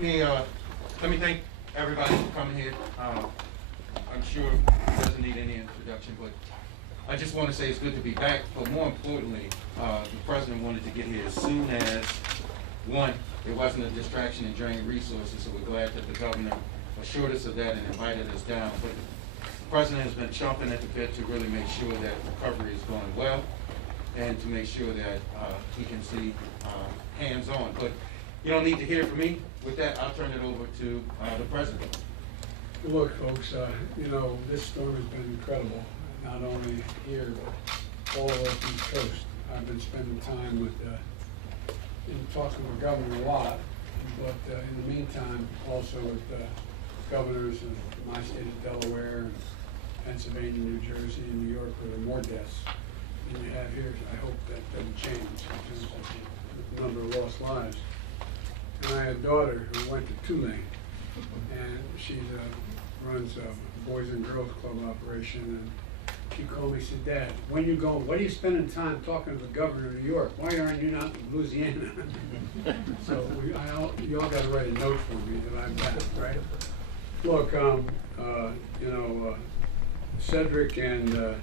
let me thank everybody for coming here. I'm sure it doesn't need any introduction, but I just want to say it's good to be back. But more importantly, the president wanted to get here as soon as, one, it wasn't a distraction and drain resources, so we're glad that the governor assured us of that and invited us down. But the president has been chomping at the bit to really make sure that recovery is going well and to make sure that he can see hands-on. But you don't need to hear from me. With that, I'll turn it over to the president. Look, folks, you know, this storm has been incredible, not only here, but all over the East Coast. I've been spending time with, talking with the governor a lot, but in the meantime, also with governors in my state of Delaware, and Pennsylvania, New Jersey, and New York, where there are more deaths than you have here. I hope that doesn't change in terms of the number of lost lives. And I had a daughter who went to Tulane, and she runs a Boys and Girls Club operation, and she called me and said, "Dad, when you going? What are you spending time talking to the governor of New York? Why aren't you not in Louisiana?" So you all got to write a note for me that I'm back, right? Look, you know, Cedric and the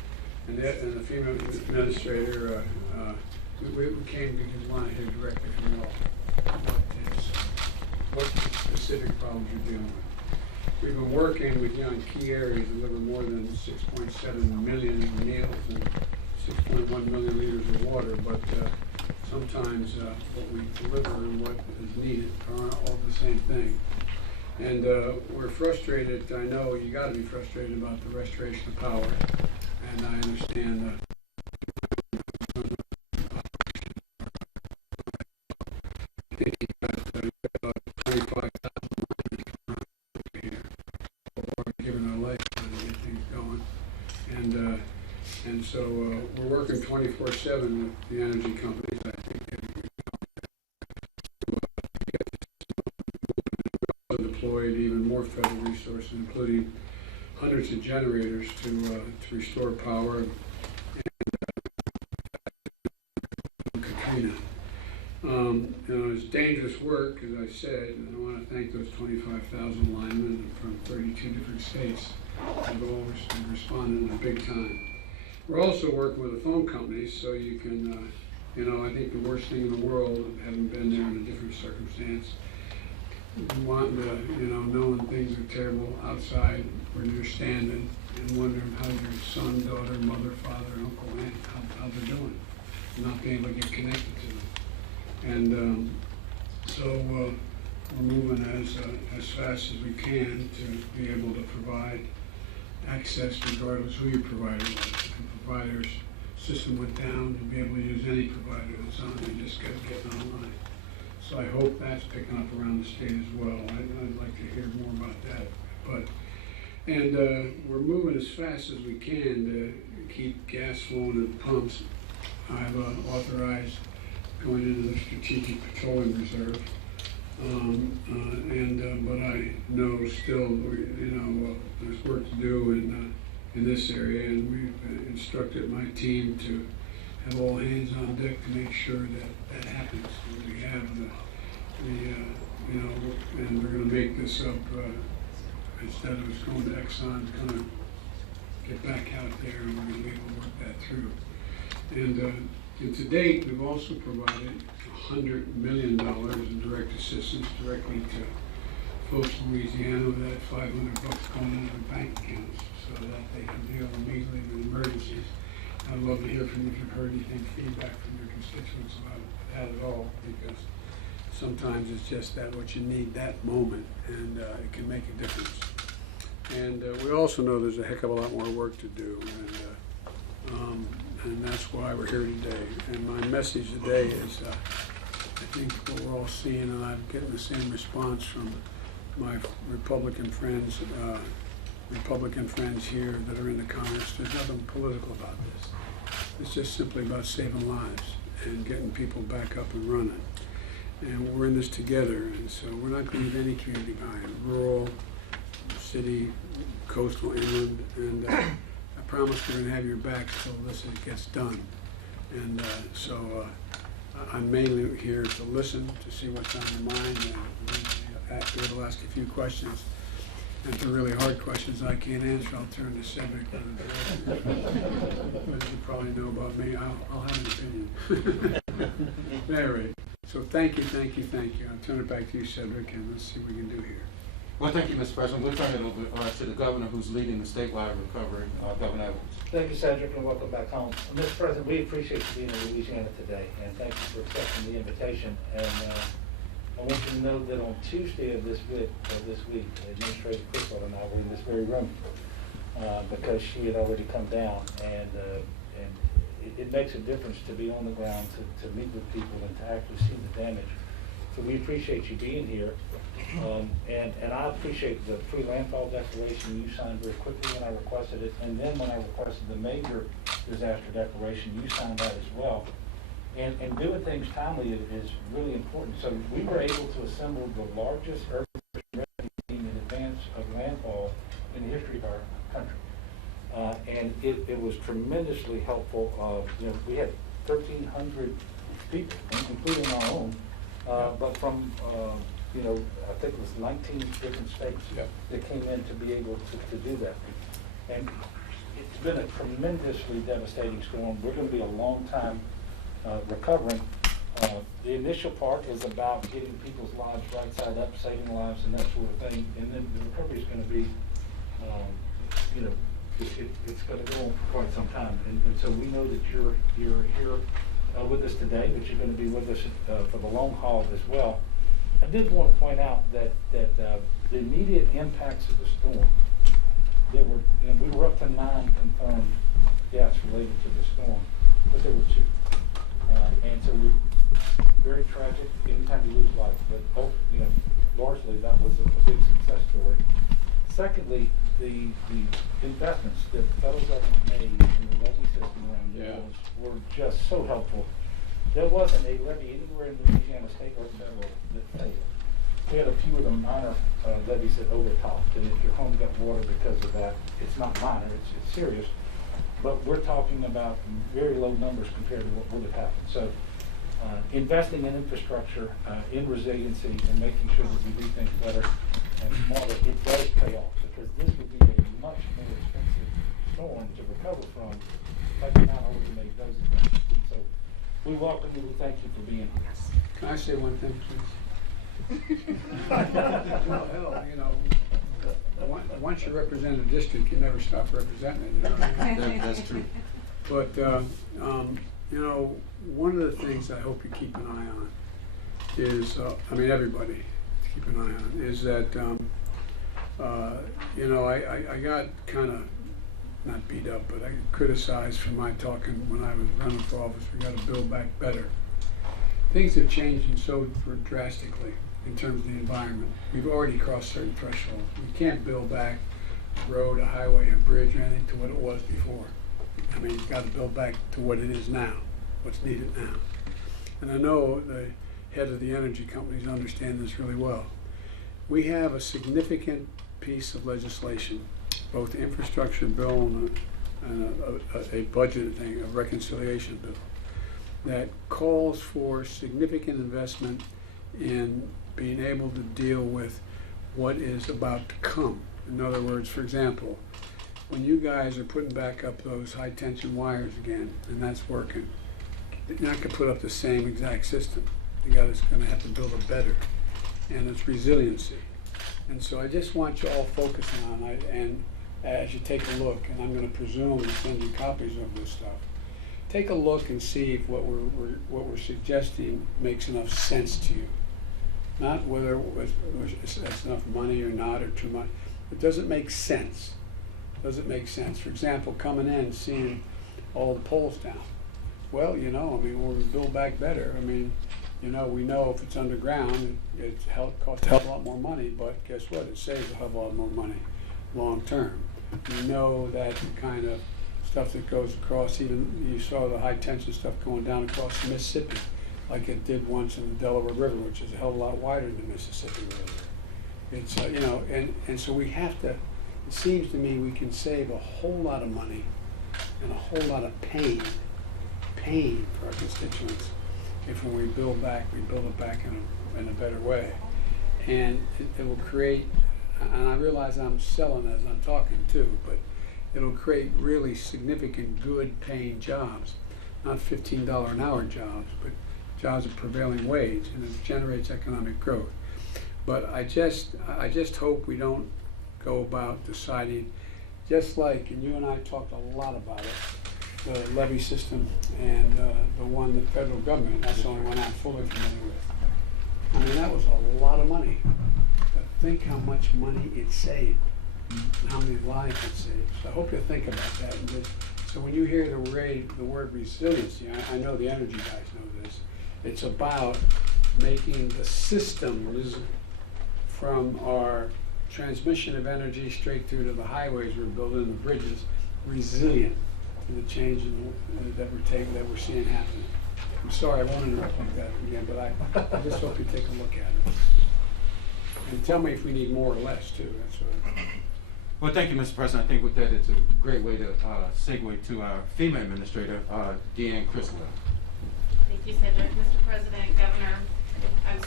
female administrator, we came because we want to hear directly from you all what specific problems you're dealing with. We've been working with you on key areas, deliver more than 6.7 million meals and 6.1 million liters of water, but sometimes what we deliver and what is needed aren't all the same thing. And we're frustrated. I know you got to be frustrated about the restoration of power, and I understand I think you got 25,000 here, or giving our life trying to get things going, and so we're working 24/7 with the energy companies. I think deployed even more federal resources, including hundreds of generators to restore power and Katrina. You know, it's dangerous work, as I said, and I want to thank those 25,000 linemen from 32 different states that have all responded in a big time. We're also working with the phone companies, so you can, you know, I think the worst thing in the world, having been there in a different circumstance, wanting to, you know, knowing things are terrible outside where you're standing and wondering how your son, daughter, mother, father, uncle, aunt, how they're doing, and not being able to get connected to them. And so we're moving as fast as we can to be able to provide access regardless who your provider was. If the provider's system went down, to be able to use any provider that's on, they just got to get online. So I hope that's picking up around the state as well. I'd like to hear more about that. We're moving as fast as we can to keep gas flowing at the pumps. I've authorized going into the Strategic Petroleum Reserve. But I know still, you know, there's work to do in this area, and we've instructed my team to have all hands on deck to make sure that happens. We have you know, and we're going to make this up, instead of us going to Exxon, going to get back out there, and we're going to be able to work that through. And to date, we've also provided $100 million in direct assistance directly to folks in Louisiana with that $500 going into their bank accounts so that they can deal immediately with emergencies. I'd love to hear from you if you've heard anything, feedback from your constituents about that at all, because sometimes it's just that what you need that moment, and it can make a difference. And we also know there's a heck of a lot more work to do, and that's why we're here today. And my message today is, I think what we're all seeing, and I'm getting the same response from my Republican friends here that are in the Congress. There's nothing political about this. It's just simply about saving lives and getting people back up and running. And we're in this together, and so we're not going to leave any community behind, rural, city, coastal, inland, and I promise we're going to have your back till this gets done. And so I'm mainly here to listen, to see what's on your mind, and be able to ask a few questions. And if they're really hard questions I can't answer, I'll turn to Cedric. As you probably know about me, I'll have an opinion. At any rate, so thank you. I'll turn it back to you, Cedric, and let's see what we can do here. Well, thank you, Mr. President. We'll turn it over to the governor who's leading the statewide recovery, Governor Evans. Thank you, Cedric, and welcome back home. Mr. President, we appreciate you being in Louisiana today, and thank you for accepting the invitation. And I want you to know that on Tuesday of this week, Administrator Crystal and I were in this very room because she had already come down, and it makes a difference to be on the ground, to meet with people, and to actually see the damage. So we appreciate you being here, and I appreciate the pre-landfall declaration you signed very quickly when I requested it, and then when I requested the major disaster declaration, you signed that as well. And doing things timely is really important. So we were able to assemble the largest urban rescue team in advance of landfall in the history of our country, and it was tremendously helpful. We had 1,300 people, including our own. But from, I think it was 19 different states that came in to be able to do that. And it's been a tremendously devastating storm. We're going to be a long time recovering. The initial part is about getting people's lives right side up, saving lives and that sort of thing. And then the recovery is going to be, it's going to go on for quite some time. And so we know that you're here with us today, but you're going to be with us for the long haul as well. I did want to point out that the immediate impacts of the storm, we were up to 9 confirmed deaths related to the storm, but there were 2. And so very tragic anytime you lose life, but largely that was a big success story. Secondly, the investments that the federal government made in the levee system around New Orleans were just so helpful. There wasn't a levee anywhere in Louisiana, state or federal, that failed. We had a few of the minor levees that overtopped, and if your home got water because of that, it's not minor, it's serious. But we're talking about very low numbers compared to what would have happened. So investing in infrastructure, in resiliency, and making sure that we do things better and smarter, it does pay off, because this would be a much more expensive storm to recover from had we not already made those investments. And so we welcome you, we thank you for being here. Can I say one thing, please? Well, hell, once you represent a district, you never stop representing it. You know what I mean? That's true. But, one of the things I hope you keep an eye on is, everybody keep an eye on, is that, I got kind of, not beat up, but I got criticized for my talking when I was running for office. We got to build back better. Things have changed so drastically in terms of the environment. We've already crossed certain thresholds. We can't build back a road, a highway, a bridge, or anything to what it was before. You've got to build back to what it is now, what's needed now. And I know the head of the energy companies understand this really well. We have a significant piece of legislation, both the infrastructure bill and a budget thing, a reconciliation bill, that calls for significant investment in being able to deal with what is about to come. In other words, for example, when you guys are putting back up those high tension wires again, and that's working, you're not going to put up the same exact system. You guys are going to have to build it better, and it's resiliency. And so I just want you all focusing on it, and as you take a look, and I'm going to presume to send you copies of this stuff, take a look and see if what we're suggesting makes enough sense to you. Not whether it's enough money or not, or too much. It doesn't make sense. Does it make sense? For example, coming in and seeing all the poles down. Well, when we build back better, we know if it's underground, it costs a hell of a lot more money, but guess what? It saves a hell of a lot more money long term. We know that the kind of stuff that goes across, even you saw the high tension stuff going down across the Mississippi, like it did once in the Delaware River, which is a hell of a lot wider than the Mississippi River. It's, and so we have to, it seems to me we can save a whole lot of money and a whole lot of pain for our constituents if when we build it back in a better way. and it will create, and I realize I'm selling as I'm talking too, but it'll create really significant good paying jobs, not $15 an hour jobs, but jobs at prevailing wage, and it generates economic growth. But I just hope we don't go about deciding, just like, and you and I talked a lot about it, the levy system and the one, the federal government, that's the only one I'm fully familiar with. I mean, that was a lot of money. But think how much money it saved, and how many lives it saved. So I hope you think about that. And so when you hear the word resiliency, I know the energy guys know this, it's about making the system from our transmission of energy straight through to the highways we're building and the bridges resilient to the change that we're seeing happening. I'm sorry, I won't interrupt like that again, but I just hope you take a look at it. And tell me if we need more or less too. That's what Well, thank you, Mr. President. I think with that, it's a great way to segue to our FEMA administrator, Deanne Criswell. Thank you, Cedric. Mr. President, Governor,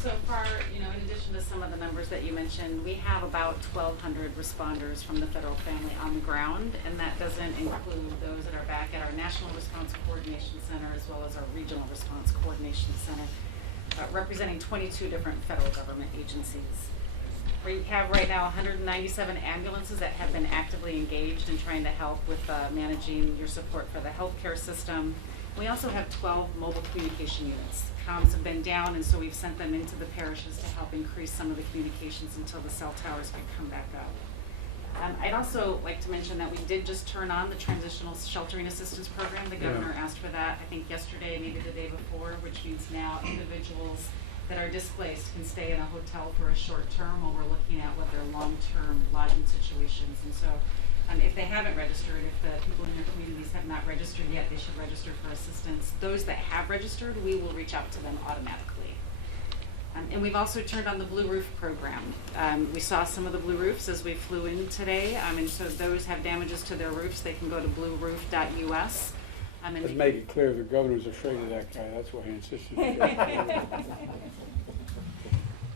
so far, in addition to some of the numbers that you mentioned, we have about 1,200 responders from the federal family on the ground, and that doesn't include those that are back at our National Response Coordination Center as well as our Regional Response Coordination Center, representing 22 different federal government agencies. We have right now 197 ambulances that have been actively engaged in trying to help with managing your support for the healthcare system. We also have 12 mobile communication units. Comms have been down, and so we've sent them into the parishes to help increase some of the communications until the cell towers can come back up. I'd also like to mention that we did just turn on the Transitional Sheltering Assistance Program. The governor asked for that, I think yesterday, maybe the day before, which means now individuals that are displaced can stay in a hotel for a short term while we're looking at what their long-term lodging situations. And so if they haven't registered, if the people in their communities have not registered yet, they should register for assistance. Those that have registered, we will reach out to them automatically. And we've also turned on the Blue Roof program. We saw some of the blue roofs as we flew in today, and so those have damages to their roofs. They can go to blueroof.us. Let's make it clear the governor's afraid of that guy. That's why he insisted.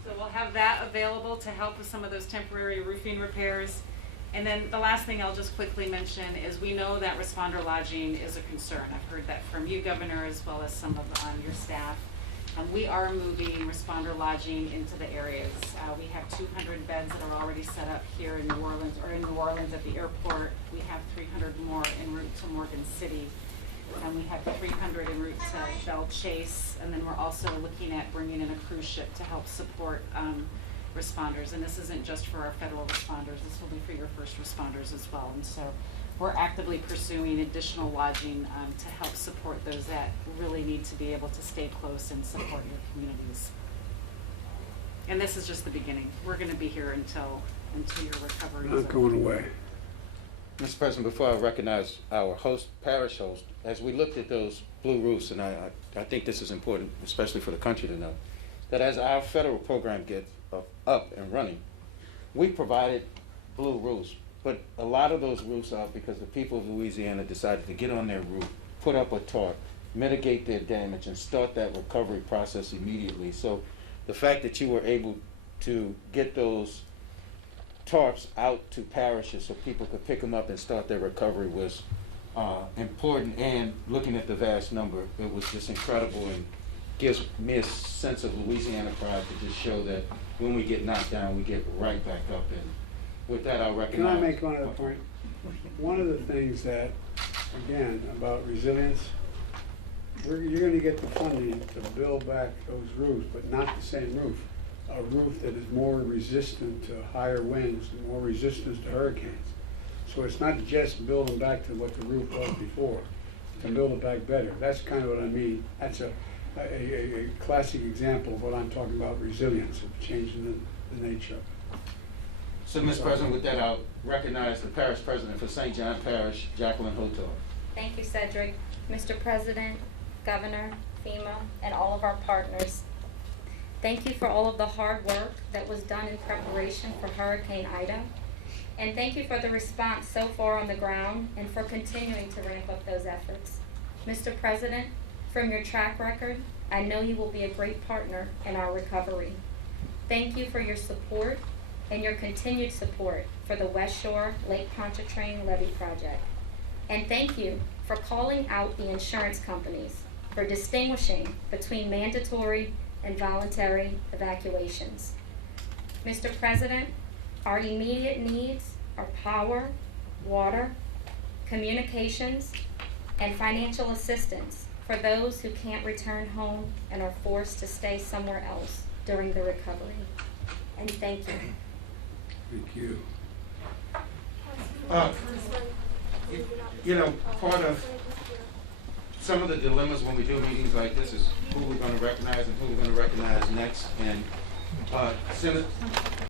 So we'll have that available to help with some of those temporary roofing repairs. And then the last thing I'll just quickly mention is we know that responder lodging is a concern. I've heard that from you, Governor, as well as some of your staff. We are moving responder lodging into the areas. We have 200 beds that are already set up here in New Orleans, or in New Orleans at the airport. We have 300 more en route to Morgan City. And we have 300 en route to Belle Chase. And then we're also looking at bringing in a cruise ship to help support responders. And this isn't just for our federal responders. This will be for your first responders as well. And so we're actively pursuing additional lodging to help support those that really need to be able to stay close and support your communities. And this is just the beginning. We're going to be here until your recovery is Not going away. Mr. President, before I recognize our parish host, as we looked at those blue roofs, and I think this is important, especially for the country to know, that as our federal program gets up and running, we provided blue roofs. But a lot of those roofs are because the people of Louisiana decided to get on their roof, put up a tarp, mitigate their damage, and start that recovery process immediately. So the fact that you were able to get those tarps out to parishes so people could pick them up and start their recovery was important. And looking at the vast number, it was just incredible and gives me a sense of Louisiana pride to just show that when we get knocked down, we get right back up. And with that, I'll recognize. Can I make one other point? One of the things that, again, about resilience, you're going to get the funding to build back those roofs, but not the same roof. A roof that is more resistant to higher winds, and more resistant to hurricanes. So it's not just building back to what the roof was before, to build it back better. That's kind of what I mean. That's a classic example of what I'm talking about, resilience, of changing the nature of it. So, Mr. President, with that, I'll recognize the parish president for St. John Parish, Jacqueline Hotar. Thank you, Cedric. Mr. President, Governor, FEMA, and all of our partners, thank you for all of the hard work that was done in preparation for Hurricane Ida. And thank you for the response so far on the ground and for continuing to ramp up those efforts. Mr. President, from your track record, I know you will be a great partner in our recovery. Thank you for your support and your continued support for the West Shore Lake Pontchartrain Levee Project. And thank you for calling out the insurance companies for distinguishing between mandatory and voluntary evacuations. Mr. President, our immediate needs are power, water, communications, and financial assistance for those who can't return home and are forced to stay somewhere else during the recovery. And thank you. Thank you. You know, part of some of the dilemmas when we do meetings like this is who we're gonna recognize and who we're gonna recognize next. And Senate